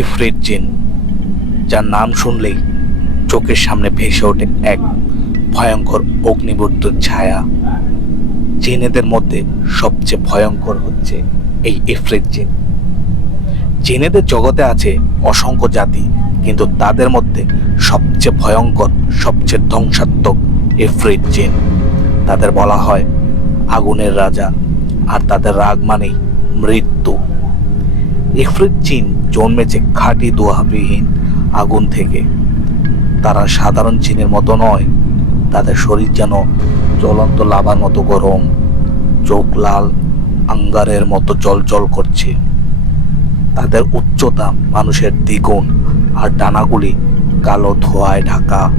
ইফরিত জিন, যার নাম শুনলেই চোখের সামনে ভেসে ওঠে এক ভয়ঙ্কর অগ্নিবর্তুর ছায়া। জিনেদের মধ্যে সবচেয়ে ভয়ঙ্কর হচ্ছে এই ইফরিত জিন। জিনেদের জগতে আছে অসংখ্য জাতি, কিন্তু তাদের মধ্যে সবচেয়ে ভয়ঙ্কর, সবচেয়ে ধ্বংসাত্মক ইফরিত জিন। তাদের বলা হয় আগুনের রাজা, আর তাদের রাগ মানেই মৃত্যু। ইফরিত জিন জন্মেছে খাঁটি দোহাবিহীন আগুন থেকে। তারা সাধারণ চিনের মতো নয়, তাদের শরীর যেন জ্বলন্ত লাভার মতো গরম, চোখ লাল, আঙ্গারের মতো জলজল করছে। তাদের উচ্চতা মানুষের দ্বিগুণ আর ডানাগুলি কালো ধোয়ায় ঢাকা।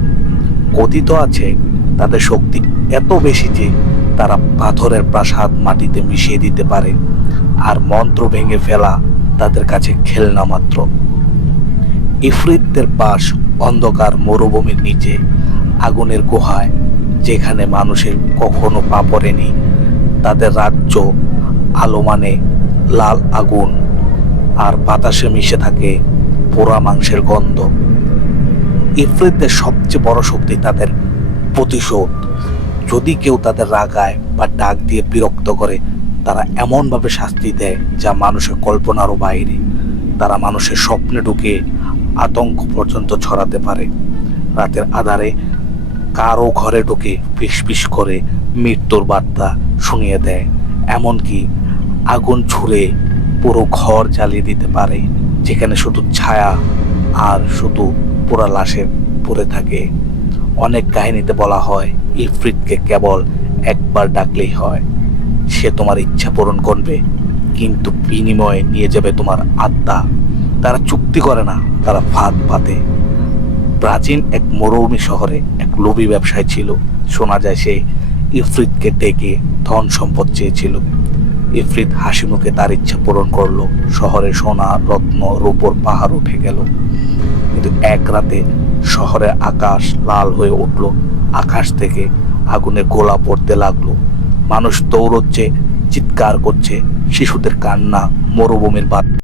কথিত আছে, তাদের শক্তি এত বেশি যে তারা পাথরের প্রাসাদ মাটিতে মিশিয়ে দিতে পারে আর মন্ত্র ভেঙে ফেলা তাদের কাছে খেলনা মাত্র। ইফরিতদের বাস অন্ধকার মরুভূমির নিচে, আগুনের গুহায়, যেখানে মানুষের কখনো পা পড়েনি, তাদের রাজ্য আলো মানে লাল আগুন, আর বাতাসে মিশে থাকে পোড়া মাংসের গন্ধ। ইফরিতদের সবচেয়ে বড় শক্তি তাদের প্রতিশোধ। যদি কেউ তাদের রাগায় বা ডাক দিয়ে বিরক্ত করে তারা এমনভাবে শাস্তি দেয় যা মানুষের কল্পনারও বাইরে। তারা মানুষের স্বপ্নে ঢুকে আতঙ্ক পর্যন্ত ছড়াতে পারে। রাতের আধারে কারও ঘরে ঢুকে ফিস করে মৃত্যুর বার্তা শুনিয়ে দেয়। এমনকি আগুন ছুঁড়ে পুরো ঘর জ্বালিয়ে দিতে পারে, যেখানে শুধু ছায়া আর শুধু পোড়া লাশে পড়ে থাকে। অনেক কাহিনীতে বলা হয়, ইফরিতকে কেবল একবার ডাকলেই হয়। সে তোমার ইচ্ছা পূরণ করবে, কিন্তু বিনিময়ে নিয়ে যাবে তোমার আত্মা। তারা চুক্তি করে না, তারা ফাঁদ পাতে। প্রাচীন এক মরুভূমি শহরে এক লোভী ব্যবসায়ী ছিল। শোনা যায় সে ইফরিতকে ডেকে ধন সম্পদ চেয়েছিল। ইফরিত হাসি মুখে তার ইচ্ছা পূরণ করল। শহরে সোনা, রত্ন, রূপর পাহাড় উঠে গেল। কিন্তু এক রাতে শহরের আকাশ লাল হয়ে উঠল। আকাশ থেকে আগুনে গোলা পড়তে লাগল। মানুষ দৌড়চ্ছে চিৎকার করছে শিশুদের কান্না মরুভূমির বাদ